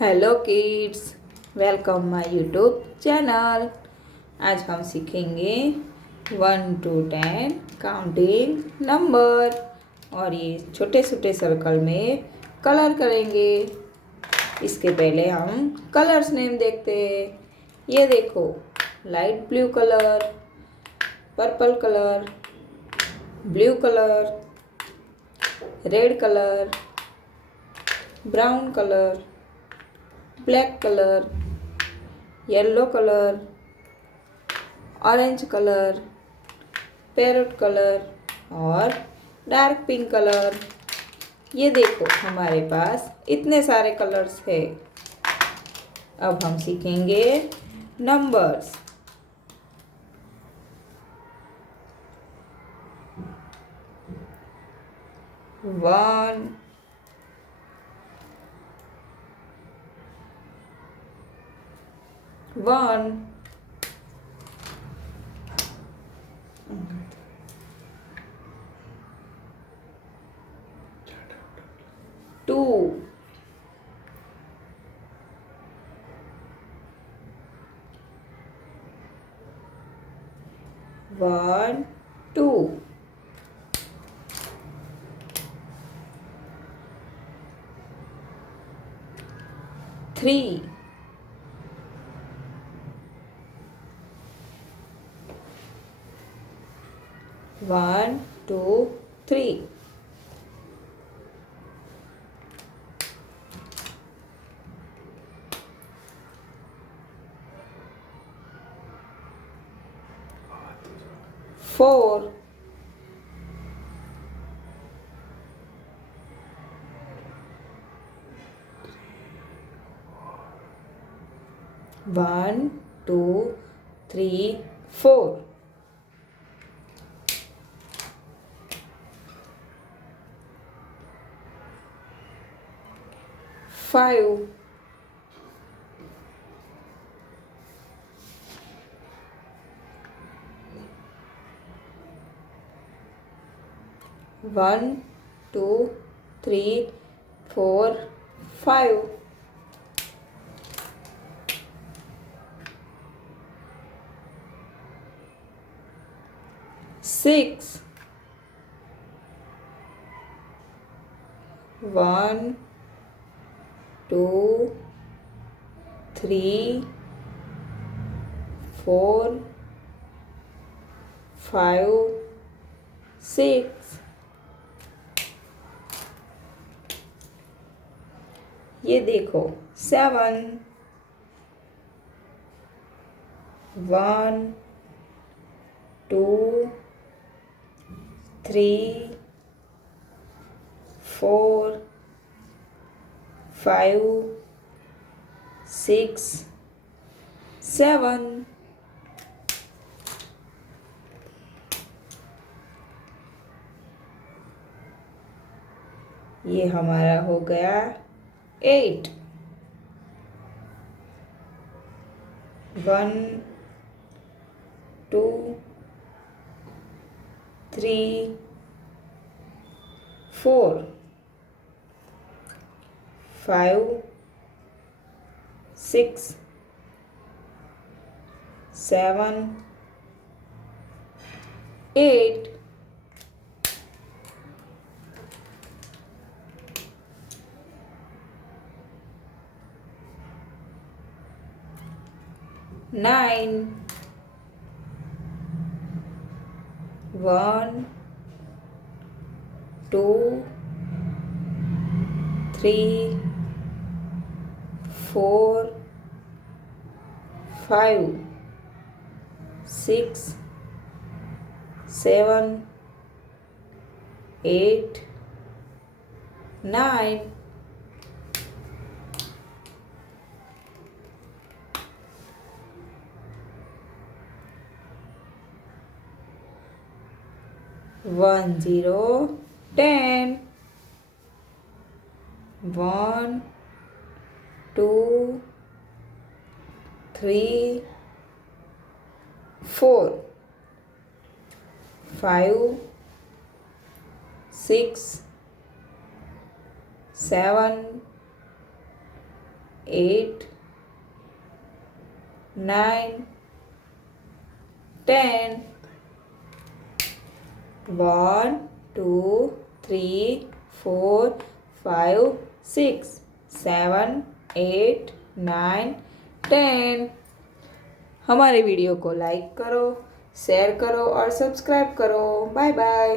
Hello kids, welcome my YouTube channel. आज हम सीखेंगे 1 to 10 काउंटिंग नंबर और ये छोटे छोटे सर्कल में कलर करेंगे। इसके पहले हम कलर्स नेम देखते हैं। ये देखो, light blue colour, purple colour, blue colour, red colour, brown colour, black colour, yellow colour, orange colour, parrot colour और डार्क पिंक कलर। ये देखो, हमारे पास इतने सारे कलर्स है। अब हम सीखेंगे नंबर्स। 1 1 2 1 2 3 1 2 3 4 1 2 3 4 5 1 2 3 4 5 6 1 2 3 4 5 6 ये देखो, 7 1 2 3 4 5 6 7 ये हमारा हो गया 8 1 2 3 4 5 6 7 8 9 1 2 3 4 5 6 7 8 9 1 0 10 1 2 3 4 5 6 7 8 9 10 1 2 3 4 5 6 7 8 9 10। हमारे वीडियो को लाइक करो, शेयर करो और सब्सक्राइब करो। Bye bye.